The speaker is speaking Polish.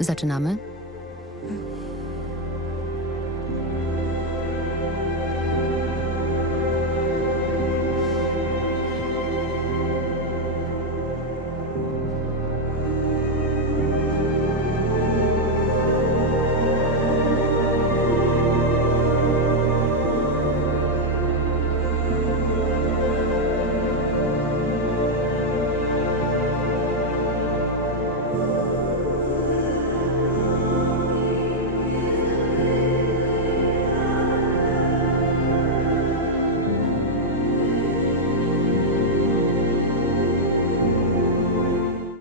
Zaczynamy?